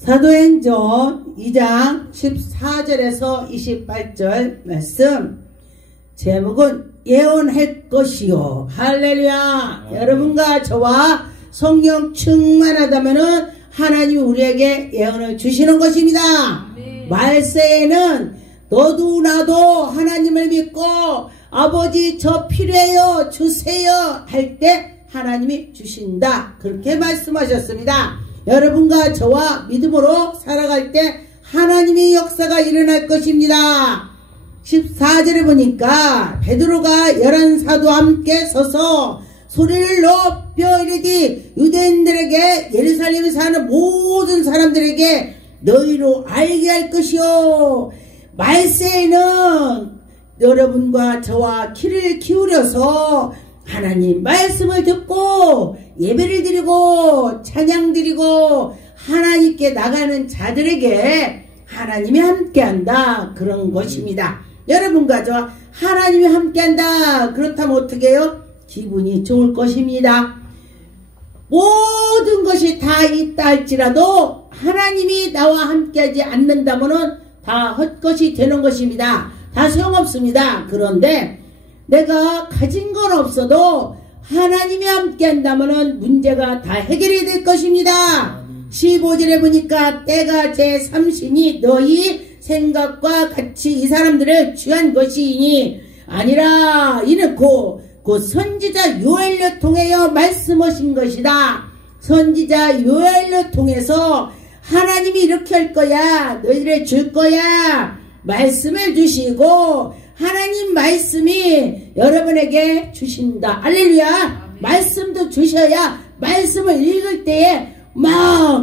사도행전 2장 14절에서 28절 말씀 제목은 예언할 것이요. 할렐루야. 여러분과 저와 성령 충만하다면은 하나님이 우리에게 예언을 주시는 것입니다. 말세에는 너도 나도 하나님을 믿고 아버지 저 필요해요 주세요 할 때 하나님이 주신다, 그렇게 말씀하셨습니다. 여러분과 저와 믿음으로 살아갈 때 하나님의 역사가 일어날 것입니다. 14절에 보니까 베드로가 11사도와 함께 서서 소리를 높여 이르되 유대인들에게 예루살렘에 사는 모든 사람들에게 너희로 알게 할 것이요. 말세에는 여러분과 저와 귀를 기울여서 하나님 말씀을 듣고 예배를 드리고 찬양 드리고 하나님께 나가는 자들에게 하나님이 함께한다, 그런 것입니다. 여러분과 저와 하나님이 함께한다. 그렇다면 어떻게 해요? 기분이 좋을 것입니다. 모든 것이 다 있다 할지라도 하나님이 나와 함께하지 않는다면 다 헛것이 되는 것입니다. 다 소용없습니다. 그런데 내가 가진 건 없어도 하나님이 함께 한다면 문제가 다 해결이 될 것입니다. 15절에 보니까 때가 제3신이 너희 생각과 같이 이 사람들을 취한 것이니 아니라 이는 곧 선지자 요엘을 통하여 말씀하신 것이다. 선지자 요엘을 통해서 하나님이 이렇게 할 거야, 너희를 줄 거야 말씀을 주시고 하나님 말씀이 여러분에게 주신다. 할렐루야. 말씀도 주셔야 말씀을 읽을 때에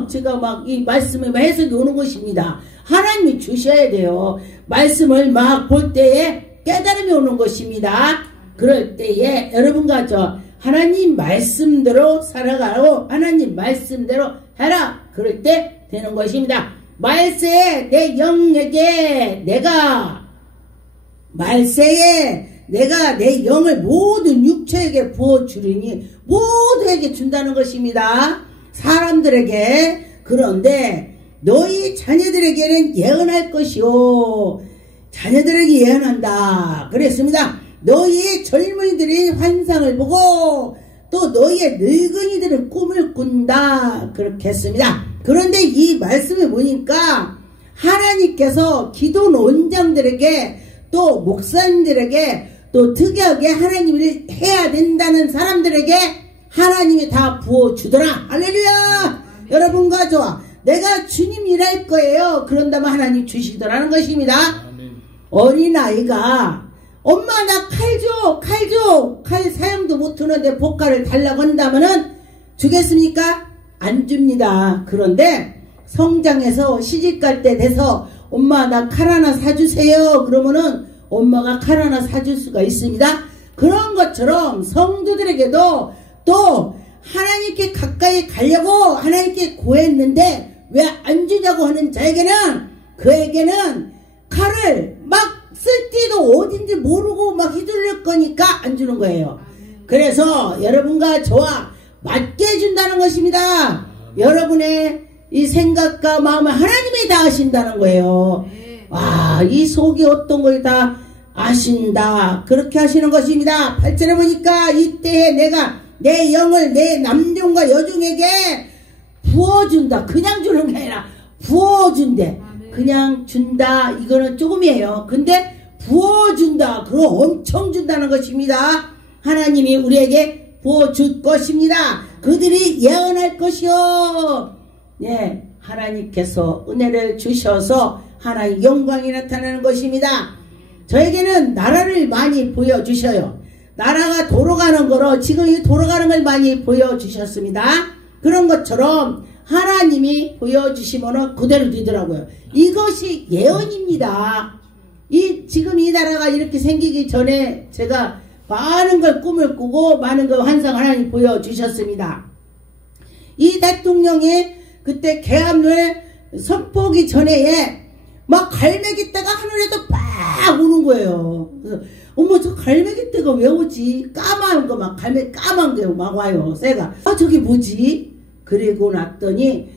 제가 이 말씀의 해석이 오는 것입니다. 하나님이 주셔야 돼요. 말씀을 볼 때에 깨달음이 오는 것입니다. 그럴 때에 여러분과 저 하나님 말씀대로 살아가고 하나님 말씀대로 해라, 그럴 때 되는 것입니다. 말세에 내 영에게 말세에 내가 내 영을 모든 육체에게 부어주리니 모두에게 준다는 것입니다. 사람들에게. 그런데 너희 자녀들에게는 예언할 것이요. 자녀들에게 예언한다 그랬습니다. 너희의 젊은이들이 환상을 보고 또 너희의 늙은이들은 꿈을 꾼다, 그렇게 했습니다. 그런데 이 말씀에 보니까 하나님께서 기도 원장들에게 또 목사님들에게 또 특이하게 하나님을 해야 된다는 사람들에게 하나님이 다 부어주더라. 할렐루야. 여러분과 저와 내가 주님 일할 거예요, 그런다면 하나님 주시더라는 것입니다. 어린아이가 엄마 나 칼 줘, 칼 사용도 못하는데 복칼을 달라고 한다면은 주겠습니까? 안 줍니다. 그런데 성장해서 시집갈 때 돼서 엄마 나 칼 하나 사주세요 그러면은 엄마가 칼 하나 사줄 수가 있습니다. 그런 것처럼 성도들에게도 또 하나님께 가까이 가려고 하나님께 구했는데 왜 안 주냐고 하는 자에게는, 그에게는 칼을 쓸데도 어딘지 모르고 휘둘릴 거니까 안 주는 거예요. 그래서 여러분과 저와 맞게 준다는 것입니다. 여러분의 이 생각과 마음을 하나님이 다 아신다는 거예요. 이 속이 어떤 걸 다 아신다, 그렇게 하시는 것입니다. 8절에 보니까 이때에 내가 내 영을 내 남종과 여종에게 부어준다. 그냥 주는 게 아니라 부어준대. 그냥 준다 이거는 조금이에요. 근데 부어준다, 그럼 엄청 준다는 것입니다. 하나님이 우리에게 부어줄 것입니다. 그들이 예언할 것이요. 네, 하나님께서 은혜를 주셔서 하나님 영광이 나타나는 것입니다. 저에게는 나라를 많이 보여주셔요. 나라가 돌아가는 거로 지금 이 돌아가는 걸 많이 보여주셨습니다. 그런 것처럼 하나님이 보여주시면 그대로 되더라고요. 이것이 예언입니다. 지금 이 나라가 이렇게 생기기 전에 제가 많은 걸 꿈을 꾸고 많은 걸 환상을 하나님 보여주셨습니다. 이 대통령이 그때 계엄을 선포하기 전에 갈매기 떼가 하늘에서 막 오는 거예요. 그래서 어머 저 갈매기 떼가 왜 오지? 까만 거 갈매기 까만 게 와요. 새가. 저게 뭐지? 그리고 났더니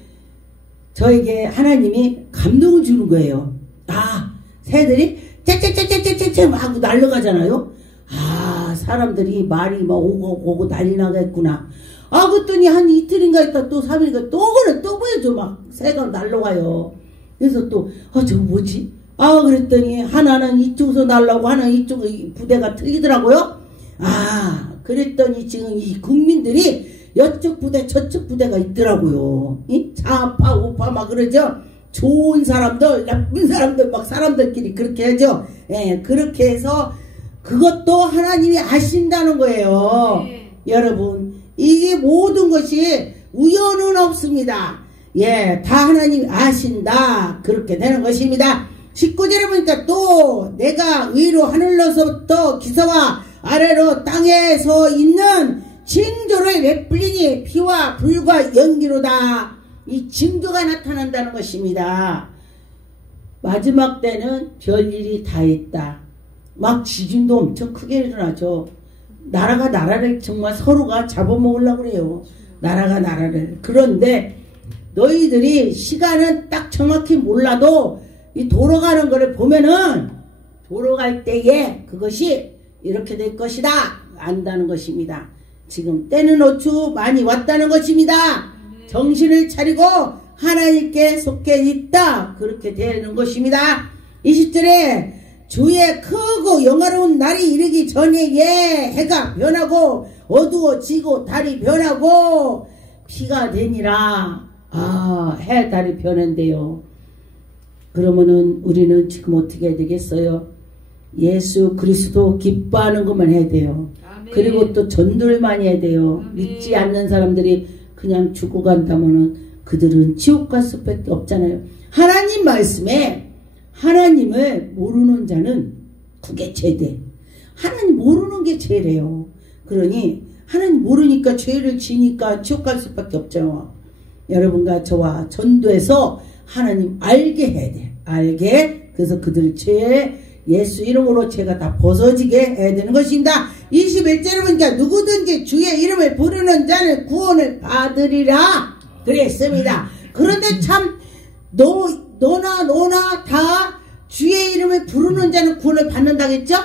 저에게 하나님이 감동을 주는 거예요. 아, 새들이 짹짹짹짹짹짹 하고 날아가잖아요. 아, 사람들이 말이 막 오고 난리 나겠구나. 아, 그랬더니 한 이틀인가 있다 또 3일인가 또 그래 또 보여줘. 막 새가 날아가요. 그래서 또 저거 뭐지? 아, 그랬더니 하나는 이쪽에서 날라오고 하나는 이쪽 부대가 틀리더라고요. 아, 그랬더니 지금 이 국민들이 이쪽 부대 저쪽 부대가 있더라고요. 이 좌파 우파 막 그러죠. 좋은 사람들 나쁜 사람들 막 사람들끼리 그렇게 하죠. 예, 그렇게 해서 그것도 하나님이 아신다는 거예요. 여러분, 이게 모든 것이 우연은 없습니다. 예, 다 하나님이 아신다. 그렇게 되는 것입니다. 19절에 보니까 또 내가 위로 하늘로서부터 기사와 아래로 땅에서 있는 징조를 베풀리니 피와 불과 연기로다. 이 징조가 나타난다는 것입니다. 마지막 때는 별일이 다 있다. 막 지진도 엄청 크게 일어나죠. 나라가 나라를 정말 서로가 잡아먹으려고 그래요. 나라가 나라를. 그런데 너희들이 시간은 딱 정확히 몰라도 이 돌아가는 거를 보면은 돌아갈 때에 그것이 이렇게 될 것이다 안다는 것입니다. 지금 때는 어추 많이 왔다는 것입니다. 정신을 차리고 하나님께 속해 있다. 그렇게 되는 것입니다. 20절에 주의 크고 영화로운 날이 이르기 전에 해가 변하고 어두워지고 달이 변하고 피가 되니라. 아, 해 달이 변한대요. 그러면은 우리는 지금 어떻게 해야 되겠어요? 예수 그리스도 기뻐하는 것만 해야 돼요. 아멘. 그리고 또 전도를 많이 해야 돼요. 아멘. 믿지 않는 사람들이 그냥 죽어간다면은 그들은 지옥 갈 수밖에 없잖아요. 하나님 말씀에 하나님을 모르는 자는 그게 죄돼. 하나님 모르는 게 죄래요. 그러니 하나님 모르니까 죄를 지니까 지옥 갈 수밖에 없죠. 여러분과 저와 전도해서 하나님 알게 해야 돼. 알게. 그래서 그들 죄 예수 이름으로 죄가 다 벗어지게 해야 되는 것입니다. 21절에 보니까 누구든지 주의 이름을 부르는 자는 구원을 받으리라 그랬습니다. 그런데 참 너나 다 주의 이름을 부르는 자는 구원을 받는다겠죠?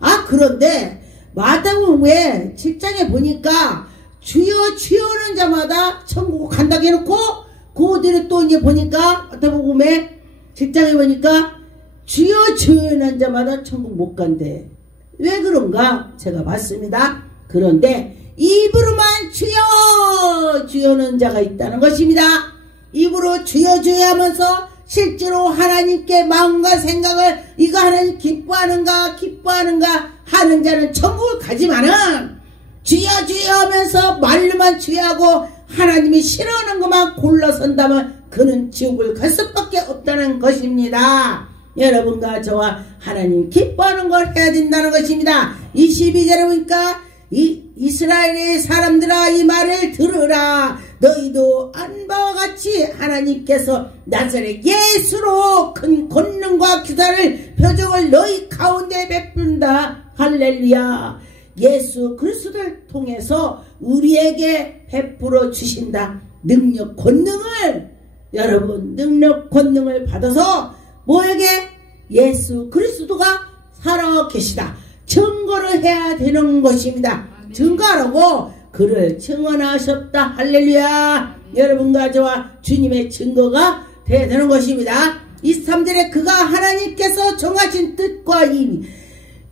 아, 그런데 마태복음에 7장에 보니까 주여 주여는 자마다 천국 간다고 해놓고 그 뒤에 또 이제 보니까 마태복음에 7장에 보니까 주여 주여는 자마다 천국 못 간대. 왜 그런가 제가 봤습니다. 그런데 입으로만 주여 주여는 자가 있다는 것입니다. 입으로 주여 주여 하면서 실제로 하나님께 마음과 생각을 이거 하나님 기뻐하는가 하는 자는 천국을 가지만은 주여 주여 하면서 말로만 주여하고 하나님이 싫어하는 것만 골라선다면 그는 지옥을 갈 수밖에 없다는 것입니다. 여러분과 저와 하나님 기뻐하는 걸 해야 된다는 것입니다. 22절에 보니까 이스라엘의 사람들아 이 말을 들으라. 너희도 안 바와 같이 하나님께서 나사렛 예수로 큰 권능과 기사를 표적을 너희 가운데 베푼다. 할렐루야. 예수 그리스도를 통해서 우리에게 베풀어 주신다. 능력 권능을 여러분 능력 권능을 받아서 뭐에게? 예수 그리스도가 살아 계시다. 증거를 해야 되는 것입니다. 증거하라고 그를 증언하셨다. 할렐루야. 여러분과 저와 주님의 증거가 돼야 되는 것입니다. 23절에 그가 하나님께서 정하신 뜻과 임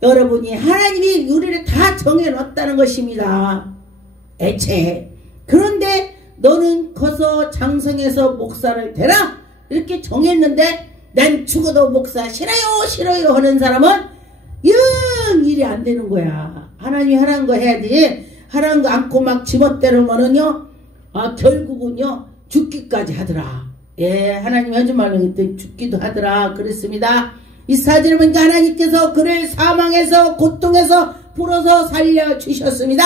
여러분이 하나님이 우리를 다 정해놨다는 것입니다. 애체. 그런데 너는 커서 장성해서 목사를 되라 이렇게 정했는데 난 죽어도 목사 싫어요 하는 사람은 영 일이 안 되는 거야. 하나님이 하라는 거 해야지. 하라는 거 안고 막 지멋대로면은요 결국은요 죽기까지 하더라. 예, 하나님이 하지 말라고 했더니 죽기도 하더라. 그랬습니다. 이 사진을 보니까 하나님께서 그를 사망에서 고통에서 풀어서 살려주셨습니다.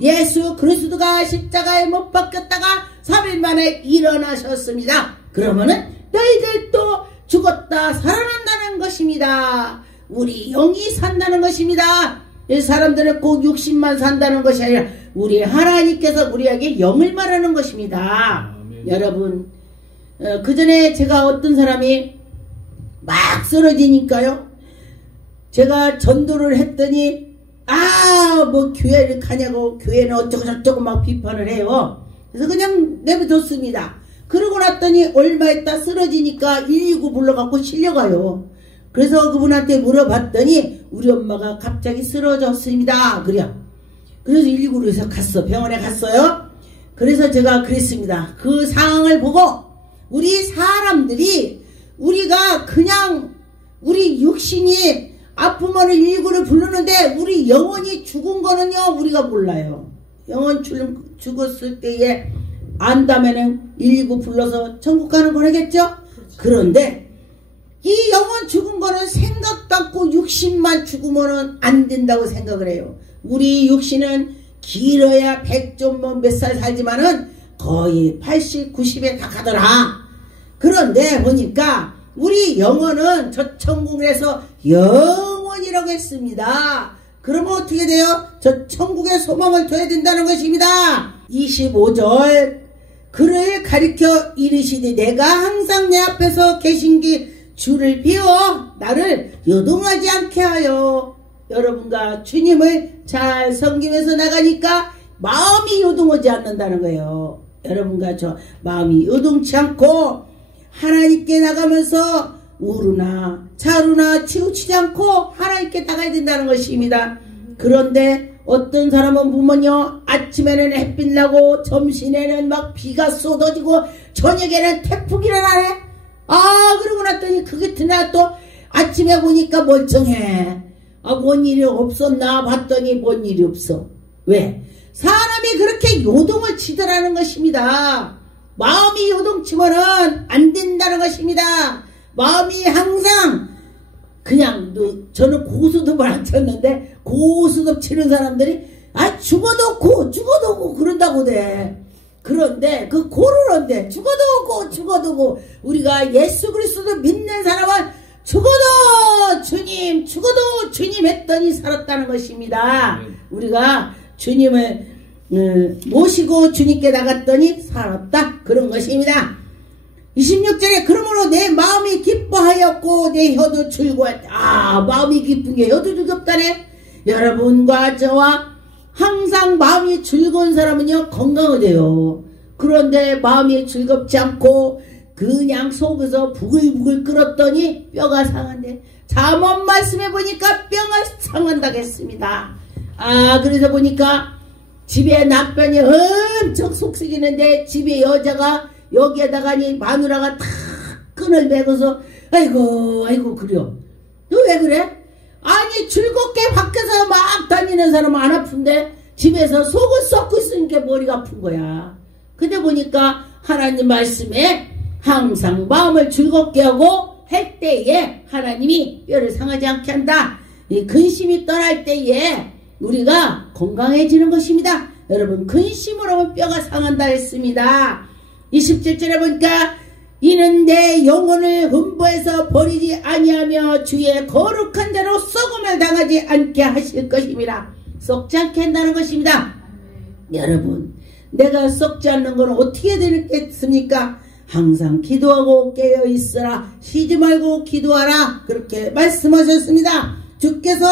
예수 그리스도가 십자가에 못 박혔다가 3일 만에 일어나셨습니다. 그러면은 너희들도 죽었다 살아난다는 것입니다. 우리 영이 산다는 것입니다. 이 사람들은 꼭 60만 산다는 것이 아니라 우리 하나님께서 우리에게 영을 말하는 것입니다. 여러분 그 전에 제가 어떤 사람이 막 쓰러지니까요. 제가 전도를 했더니 뭐 교회를 가냐고, 교회는 어쩌고 저쩌고 막 비판을 해요. 그래서 그냥 내버려뒀습니다. 그러고 났더니 얼마 있다 쓰러지니까 119 불러갖고 실려가요. 그래서 그분한테 물어봤더니 우리 엄마가 갑자기 쓰러졌습니다. 그래요. 그래서 119로 해서 갔어. 병원에 갔어요. 그래서 제가 그랬습니다. 그 상황을 보고 우리 사람들이, 우리가 그냥 우리 육신이 아프면 119를 부르는데 우리 영혼이 죽은 거는요 우리가 몰라요. 영혼 죽었을 때에 안다면은 119 불러서 천국 가는 거겠죠? 그런데 이 영혼 죽은 거는 생각도 않고 육신만 죽으면 안 된다고 생각을 해요. 우리 육신은 길어야 100 좀 몇 살 살지만은 거의 80, 90에 다 가더라. 그런데 보니까 우리 영혼은 저 천국에서 영원이라고 했습니다. 그러면 어떻게 돼요? 저 천국에 소망을 둬야 된다는 것입니다. 25절 그를 가리켜 이르시되 내가 항상 내 앞에서 계신 길 주를 비워 나를 요동하지 않게 하여. 여러분과 주님을 잘 섬기면서 나가니까 마음이 요동하지 않는다는 거예요. 여러분과 저 마음이 요동치 않고 하나님께 나가면서 우루나 차루나 치우치지 않고 하나님께 나가야 된다는 것입니다. 그런데 어떤 사람은 보면요, 아침에는 햇빛 나고 점심에는 막 비가 쏟아지고 저녁에는 태풍이라 나네. 그러고 났더니 그게 드나 또 아침에 보니까 멀쩡해. 뭔 일이 없었나 봤더니 뭔 일이 없어. 왜? 사람이 그렇게 요동을 치더라는 것입니다. 마음이 요동치면은 안 된다는 것입니다. 마음이 항상 그냥 저는 고수톱을 안 쳤는데 고수톱 치는 사람들이 죽어도 고 그런다고 돼. 그런데 그 고르는데 죽어도 고 우리가 예수 그리스도 믿는 사람은 죽어도 주님 했더니 살았다는 것입니다. 우리가 주님을 모시고 주님께 나갔더니 살았다, 그런 것입니다. 26절에 그러므로 내 마음이 기뻐하였고 내 혀도 즐거웠다. 마음이 기쁜 게 혀도 즐겁다네. 여러분과 저와 항상 마음이 즐거운 사람은요 건강하대요. 그런데 마음이 즐겁지 않고 그냥 속에서 부글부글 끓었더니 뼈가 상한대. 잠언 말씀해 보니까 뼈가 상한다고 했습니다. 그래서 보니까 집에 남편이 엄청 속썩이는데 집에 여자가 여기에다가니 마누라가 탁 끈을 매고서 아이고 그래요. 너 왜 그래? 아니 즐겁게 밖에서 막 다니는 사람은 안 아픈데 집에서 속을 썩고 있으니까 머리가 아픈 거야. 근데 보니까 하나님 말씀에 항상 마음을 즐겁게 하고 할 때에 하나님이 뼈를 상하지 않게 한다. 이 근심이 떠날 때에 우리가 건강해지는 것입니다. 여러분, 근심으로 하면 뼈가 상한다 했습니다. 27절에 보니까 이는 내 영혼을 hum부해서 버리지 아니하며 주의 거룩한 자로 썩음을 당하지 않게 하실 것입니다. 썩지 않게 한다는 것입니다. 여러분, 내가 썩지 않는 건 어떻게 되겠습니까? 항상 기도하고 깨어있으라. 쉬지 말고 기도하라. 그렇게 말씀하셨습니다. 주께서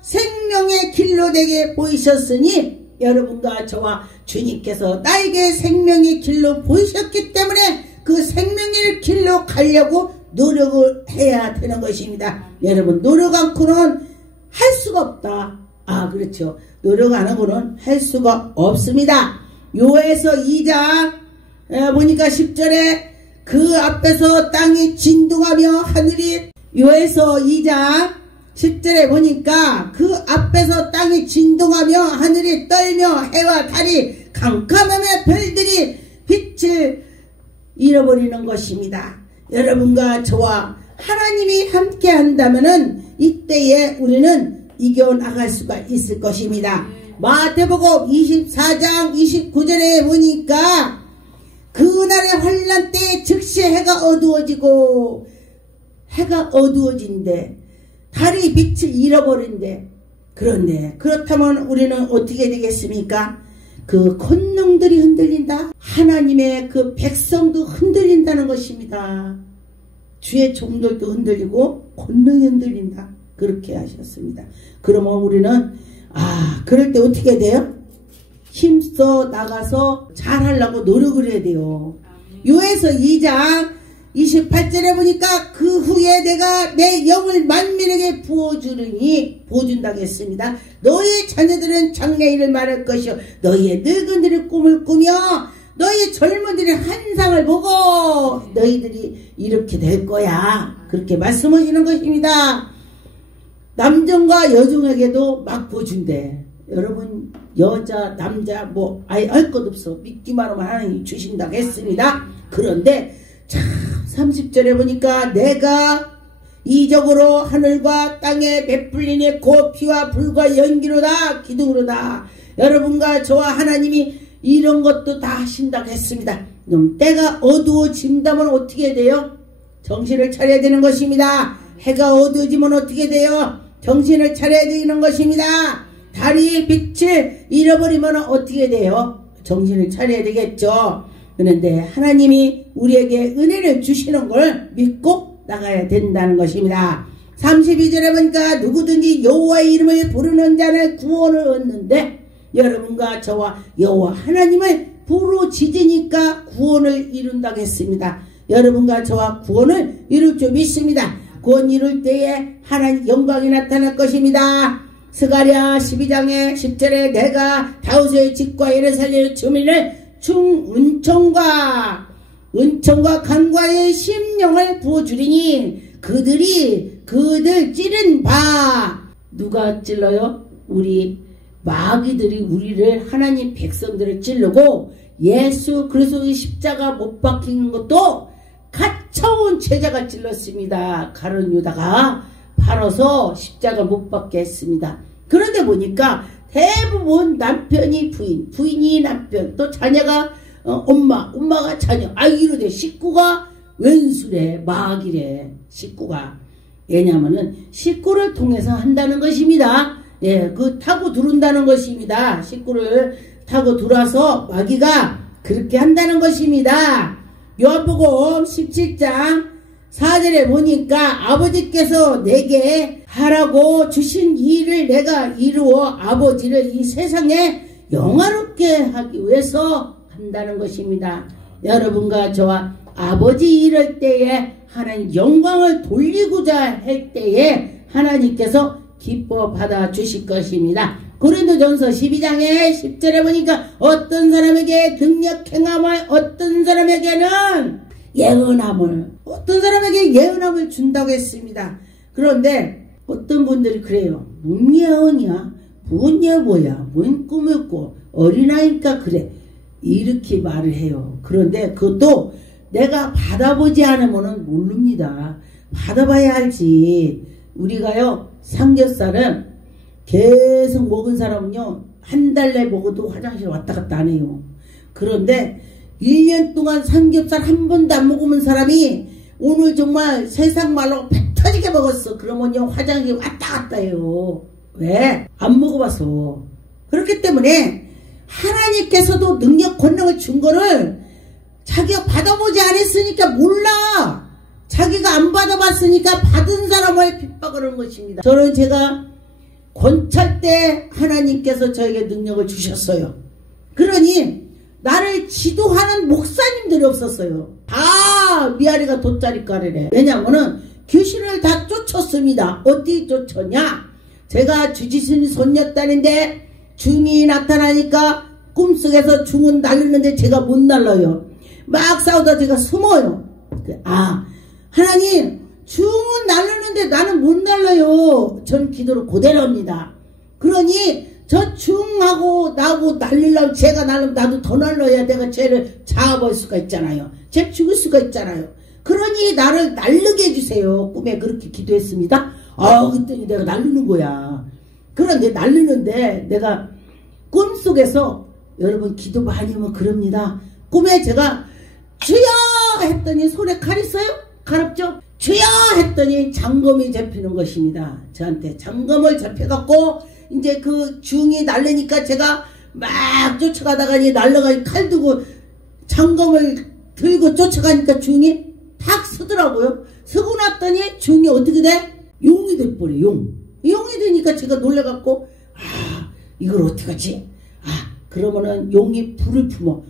생명의 길로 내게 보이셨으니 여러분과 저와 주님께서 나에게 생명의 길로 보이셨기 때문에 그 생명의 길로 가려고 노력을 해야 되는 것입니다. 여러분, 노력 않고는 할 수가 없다. 그렇죠. 노력 안 하고는 할 수가 없습니다. 요에서 2장 보니까 10절에 그 앞에서 땅이 진동하며 하늘이, 요에서 2장 10절에 보니까 그 앞에서 땅이 진동하며 하늘이 떨며 해와 달이 캄캄하며 별들이 빛을 잃어버리는 것입니다. 여러분과 저와 하나님이 함께 한다면은 이때에 우리는 이겨나갈 수가 있을 것입니다. 마태복음 24장 29절에 보니까 그날의 환난 때에 즉시 해가 어두워지고, 해가 어두워진대, 달이 빛을 잃어버린대. 그런데 그렇다면 우리는 어떻게 되겠습니까? 그 권능들이 흔들린다. 하나님의 그 백성도 흔들린다는 것입니다. 주의 종들도 흔들리고 권능이 흔들린다. 그렇게 하셨습니다. 그러면 우리는 그럴 때 어떻게 돼요? 힘써 나가서 잘하려고 노력을 해야 돼요. 요에서 2장 28절에 보니까 그 후에 내가 내 영을 만민에게 부어주느니 부어준다고 했습니다. 너희 자녀들은 장래일을 말할 것이요 너희의 늙은들이 꿈을 꾸며 너희 젊은들이 환상을 보고 너희들이 이렇게 될 거야. 그렇게 말씀하시는 것입니다. 남정과 여종에게도 막 부어준대. 여러분 여자 남자 뭐 아예 할 것 없어. 믿기만 하면 하나님이 주신다고 했습니다. 그런데 참 30절에 보니까 내가 이적으로 하늘과 땅에 베풀리니 곧 피와 불과 연기로다 기둥으로다. 여러분과 저와 하나님이 이런 것도 다 하신다고 했습니다. 그럼 때가 어두워진다면 어떻게 돼요? 정신을 차려야 되는 것입니다. 해가 어두워지면 어떻게 돼요? 정신을 차려야 되는 것입니다. 달이 빛을 잃어버리면 어떻게 돼요? 정신을 차려야 되겠죠. 그런데 하나님이 우리에게 은혜를 주시는 걸 믿고 나가야 된다는 것입니다. 32절에 보니까 누구든지 여호와의 이름을 부르는 자는 구원을 얻는데 여러분과 저와 여호와 하나님을 부르짖으니까 구원을 이룬다고 했습니다. 여러분과 저와 구원을 이룰 줄 믿습니다. 구원 이룰 때에 하나님 영광이 나타날 것입니다. 스가랴 12장에 10절에 내가 다윗의 집과 예루살렘의 주민을 은총과 강과의 심령을 부어주리니 그들 찌른 바 누가 찔러요? 우리 마귀들이 우리를 하나님 백성들을 찔르고 예수 그리스도의 십자가 못 박힌 것도 가차온 제자가 찔렀습니다. 가룟 유다가 팔아서 십자가 못 박게 했습니다. 그런데 보니까 대부분 남편이 부인이 남편, 또 자녀가 엄마가 자녀, 이러대. 식구가 왼수래, 마귀래, 식구가. 왜냐면은 식구를 통해서 한다는 것입니다. 예, 타고 두른다는 것입니다. 식구를 타고 들어와서 마귀가 그렇게 한다는 것입니다. 요한복음 17장 4절에 보니까 아버지께서 내게 하라고 주신 일을 내가 이루어 아버지를 이 세상에 영화롭게 하기 위해서 한다는 것입니다. 여러분과 저와 아버지 이럴 때에 하나님 영광을 돌리고자 할 때에 하나님께서 기뻐 받아 주실 것입니다. 고린도전서 12장에 10절에 보니까 어떤 사람에게 능력 행함을 어떤 사람에게는 어떤 사람에게 예언함을 준다고 했습니다. 그런데 어떤 분들이 그래요. 뭔 예언이야? 뭔 예보야? 뭔 꿈을 꿔? 어린아이니까 그래. 이렇게 말을 해요. 그런데 그것도 내가 받아보지 않으면 모릅니다. 받아봐야 알지. 우리가요, 삼겹살은 계속 먹은 사람은요, 한 달 내 먹어도 화장실 왔다 갔다 안 해요. 그런데 1년 동안 삼겹살 한 번도 안 먹으면 사람이 오늘 정말 세상 말로 배 터지게 먹었어. 그러면요, 화장실 왔다 갔다 해요. 왜? 안 먹어봐서. 그렇기 때문에 하나님께서도 능력 권능을 준 거를 자기가 받아보지 않았으니까 몰라. 자기가 안 받아봤으니까 받은 사람을 핍박하는 것입니다. 저는 제가 권찰 때 하나님께서 저에게 능력을 주셨어요. 그러니 나를 지도하는 목사님들이 없었어요. 다 미아리가 돗자리가래래. 왜냐면은 귀신을 다 쫓았습니다. 어디 쫓았냐? 제가 주지순 손녀딸인데 중이 나타나니까 꿈속에서 중은 날리는데 제가 못 날라요. 막 싸우다 제가 숨어요. 하나님, 중은 날르는데 나는 못 날라요. 전 기도를 그대로 합니다. 그러니 저 중하고 나하고 날리려면 제가 날리면 나도 더 날라야 내가 쟤를 잡아볼 수가 있잖아요. 쟤 죽을 수가 있잖아요. 그러니 나를 날르게 해주세요. 꿈에 그렇게 기도했습니다. 그랬더니 내가 날르는 거야. 그런데 날르는데 내가 꿈속에서 여러분 기도 많이 하면 그럽니다. 꿈에 제가 주여 했더니 손에 칼 있어요? 칼 없죠? 주여 했더니 장검이 잡히는 것입니다. 저한테 장검을 잡혀갖고 이제 그 중이 날리니까 제가 막 쫓아가다가 날라가 칼 들고 장검을 들고 쫓아가니까 중이 탁 서더라고요. 서고 났더니 중이 어떻게 돼? 용이 돼버려. 용이 되니까 제가 놀래갖고 이걸 어떡하지? 그러면은 용이 불을 품어.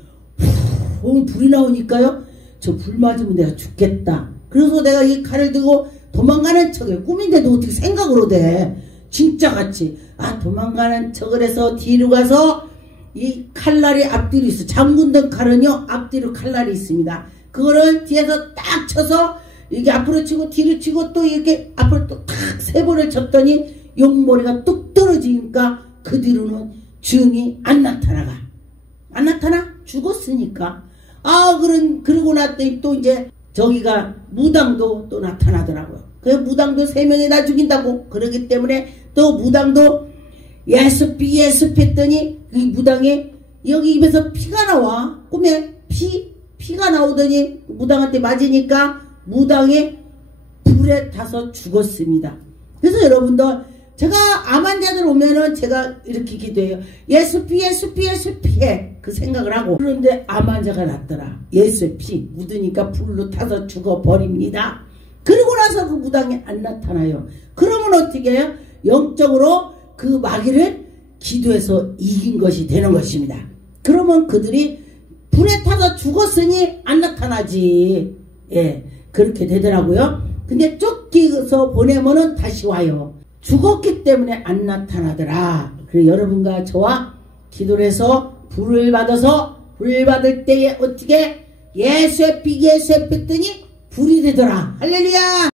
불이 나오니까요. 저 불 맞으면 내가 죽겠다. 그래서 내가 이 칼을 들고 도망가는 척해. 꿈인데도 어떻게 생각으로 돼. 진짜같이. 도망가는 척을 해서 뒤로 가서 이 칼날이 앞뒤로 있어. 장군등 칼은요 앞뒤로 칼날이 있습니다. 그거를 뒤에서 딱 쳐서 이게 앞으로 치고 뒤로 치고 또 이렇게 앞으로 또 탁 세 번을 쳤더니 용머리가 뚝 떨어지니까 그 뒤로는 중이 안 나타나가. 안 나타나? 죽었으니까. 그러고 났더니 또 이제 저기가 무당도 또 나타나더라고요. 그 무당도 3명이 다 죽인다고. 그러기 때문에 또 무당도 예수피 했더니 이 무당이 여기 입에서 피가 나와. 꿈에 피가 나오더니 무당한테 맞으니까 무당이 불에 타서 죽었습니다. 그래서 여러분들 제가 암 환자들 오면은 제가 이렇게 기도해요. 예수피 해. 그 생각을 하고. 그런데 암 환자가 났더라. 예수피 묻으니까 불로 타서 죽어버립니다. 그러고 나서 그 무당이 안 나타나요. 그러면 어떻게 해요? 영적으로 그 마귀를 기도해서 이긴 것이 되는 것입니다. 그러면 그들이 불에 타서 죽었으니 안 나타나지. 그렇게 되더라고요. 근데 쫓기서 보내면은 다시 와요. 죽었기 때문에 안 나타나더라. 그래서 여러분과 저와 기도를 해서 불을 받아서 불 받을 때에 어떻게 예수의 피 했더니 불이 되더라. 할렐루야.